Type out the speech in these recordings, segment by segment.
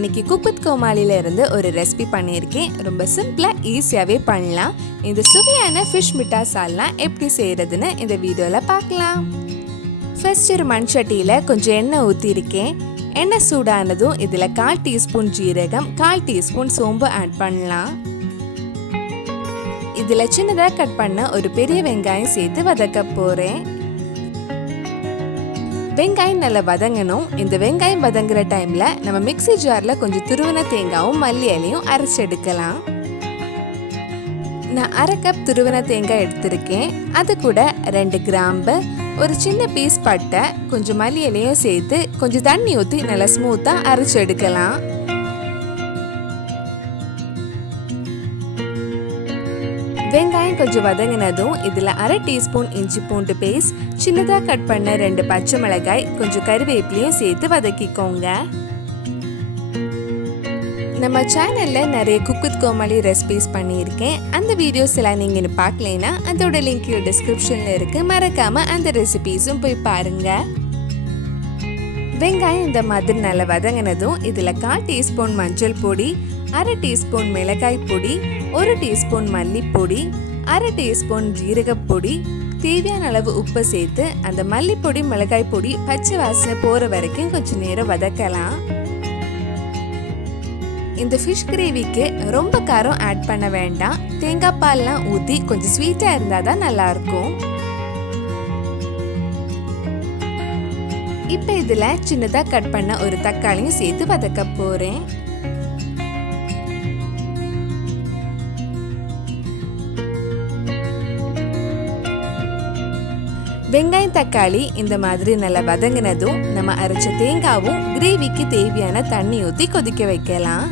இன்னைக்கு cook with கோமாளில இருந்து ஒரு ரெசிபி பண்ணியிருக்கேன். ரொம்ப சிம்பிளா ஈஸியாவே பண்ணலாம். இந்த சுவையான ஃபிஷ் மிட்டா சால்னா எப்படி செய்யறதுன்னு இந்த வீடியோல பார்க்கலாம். ஃபர்ஸ்ட் ஒரு மண் சட்டியில கொஞ்சம் எண்ணெய் ஊற்றிருக்கேன். எண்ணெய் சூடானதும் இதில் 1/4 டீஸ்பூன் ஜீரகம், 1/4 டீஸ்பூன் சோம்பு ஆட் பண்ணலாம். இதில் சின்னதாக கட் பண்ண ஒரு பெரிய வெங்காயம் சேர்த்து வதக்க போகிறேன். வெங்காயம் நல்லா வதங்கணும். இந்த வெங்காயம் வதங்குற டைம்ல நம்ம மிக்ஸி ஜார்ல கொஞ்சம் துருவின தேங்காயும் மல்லி இலையும் அரைச்சு எடுக்கலாம். நான் 1/2 கப் துருவின தேங்காய் எடுத்திருக்கேன். அது கூட 2 கிராம்பு, ஒரு சின்ன பீஸ் பட்டை, கொஞ்சம் மல்லி இலையும் சேர்த்து கொஞ்சம் தண்ணி ஊற்றி நல்லா ஸ்மூத்தா அரைச்சு எடுக்கலாம். வெங்காயம் கொஞ்சம் வதங்கினதும் இதில் 1/2 டீஸ்பூன் இஞ்சி பூண்டு பேஸ்ட், சின்னதாக கட் பண்ண 2 பச்சை மிளகாய், கொஞ்சம் கறிவேப்பிலையும் சேர்த்து வதக்கிக்கோங்க. நம்ம சேனலில் நிறைய குக் வித் கோமாளி ரெசிபிஸ் பண்ணியிருக்கேன். அந்த வீடியோஸ் எல்லாம் நீங்கள் இன்னும் பார்க்கலைன்னா அதோட லிங்க் டிஸ்கிரிப்ஷனில் இருக்குது. மறக்காமல் அந்த ரெசிபிஸும் போய் பாருங்கள். வெங்காயம் இந்த மாதிரி நல்லா வதங்கினதும் இதில் 1/4 டீஸ்பூன் மஞ்சள் பொடி, 1/2 டீஸ்பூன் மிளகாய் பொடி, 1 டீஸ்பூன் மல்லிப்பொடி, 1/2 டீஸ்பூன் ஜீரகப்பொடி, தேவையான அளவு உப்பு சேர்த்து அந்த மல்லிப்பொடி மிளகாய் பொடி பச்சை வாசனை போகிற வரைக்கும் கொஞ்சம் நேரம் வதக்கலாம். இந்த ஃபிஷ் கிரேவிக்கு ரொம்ப காரம் ஆட் பண்ண வேண்டாம். தேங்காய் பால்லாம் ஊற்றி கொஞ்சம் ஸ்வீட்டாக இருந்தால் தான் நல்லாயிருக்கும். இப்போ இதில் சின்னதாக கட் பண்ண ஒரு தக்காளியும் சேர்த்து வதக்க போகிறேன். வெங்காயம் தக்காளி இந்த மாதிரி நல்லா வதங்கினதும் நம்ம அரைச்ச தேங்காவும் கிரேவிக்கு தேவையான தண்ணி ஊற்றி கொதிக்க வைக்கலாம்.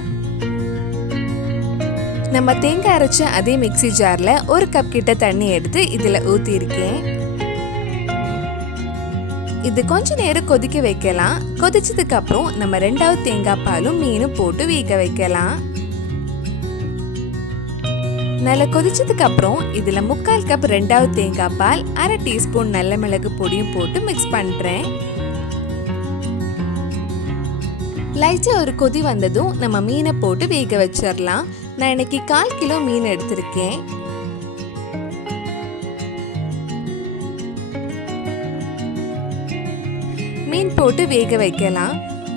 நம்ம தேங்காய் அரைச்ச அதே மிக்ஸி ஜார்ல 1 கப் கிட்ட தண்ணி எடுத்து இதில் ஊற்றிருக்கேன். இது கொஞ்ச நேரம் கொதிக்க வைக்கலாம். கொதிச்சதுக்கு அப்புறம் நம்ம 2வது தேங்காய் பாலும் மீனும் போட்டு வேக வைக்கலாம். நல்லா கொதிச்சதுக்கு அப்புறம் இதுல 3/4 கப் 2வது தேங்காய் பால், 1/2 டீஸ்பூன் நல்ல மிளகு பொடியும் போட்டு மிக்ஸ் பண்றேன். லைட்டா ஒரு கொதி வந்ததும் நம்ம மீனை போட்டு வேக வச்சிடலாம். நான் இன்னைக்கு 1/4 கிலோ மீன் எடுத்திருக்கேன். மீன் போட்டு வேக வைக்கலாம்.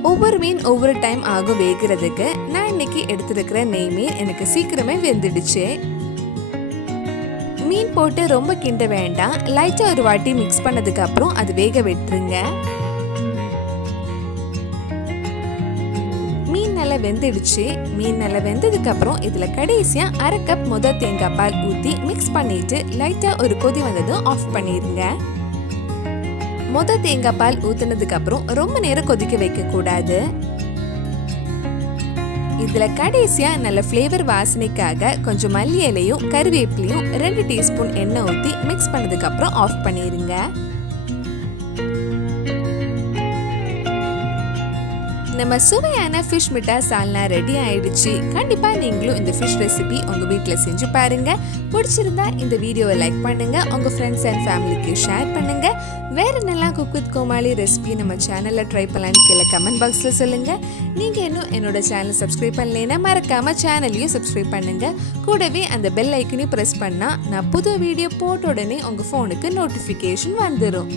ஒவ்வொரு மீன் ஒவ்வொரு டைம் ஆகும் வேகிறதுக்கு. நான் இன்னைக்கு எடுத்திருக்கிற நெய் மீன் எனக்கு சீக்கிரமே வெந்துடுச்சு. மீன் போட்டு ரொம்ப கிண்ட வேண்டாம். லைட்டா ஒரு வாட்டி மிக்ஸ் பண்ணதுக்கு அப்புறம் அது வேக விட்டுருங்க. மீன் நல்லா வெந்துடுச்சு. மீன் நல்லா வெந்ததுக்கு அப்புறம் இதுல கடைசியா 1/2 கப் முதல் தேங்காய் பால் ஊற்றி மிக்ஸ் பண்ணிட்டு லைட்டா ஒரு கொதி வந்ததும் ஆஃப் பண்ணிருங்க. முதல் தேங்காய் பால் ஊத்துனதுக்கு அப்புறம் ரொம்ப நேரம் கொதிக்க வைக்க கூடாது. இதுல கடைசியா நல்ல ஃப்ளேவர் வாசனைக்காக கொஞ்சம் மல்லி இலையும் கறிவேப்பிலையும் 2 டீஸ்பூன் எண்ணெய் ஊற்றி மிக்ஸ் பண்ணதுக்கு அப்புறம் ஆஃப் பண்ணிருங்க. நம்ம சுவையான ஃபிஷ் மிட்டா சால்னா ரெடி ஆயிடுச்சு. கண்டிப்பா நீங்களும் இந்த ஃபிஷ் ரெசிபி உங்க வீட்டுல செஞ்சு பாருங்க. பிடிச்சிருந்தா இந்த வீடியோவை லைக் பண்ணுங்க, உங்க ஃப்ரெண்ட்ஸ் அண்ட் ஃபேமிலிக்கு ஷேர் பண்ணுங்க. வேற என்னெல்லாம் குக் வித் கோமாளி ரெசிபி நம்ம சேனல்ல ட்ரை பண்ணலான்னு கீழே கமெண்ட் பாக்ஸ்ல சொல்லுங்க. நீங்க இன்னும் என்னோட சேனல் சப்ஸ்கிரைப் பண்ணலைன்னா மறக்காம சேனலையும் சப்ஸ்கிரைப் பண்ணுங்க. கூடவே அந்த பெல் ஐக்கனையும் பிரஸ் பண்ணா நான் புது வீடியோ போட்ட உடனே உங்க போனுக்கு நோட்டிபிகேஷன் வந்துடும்.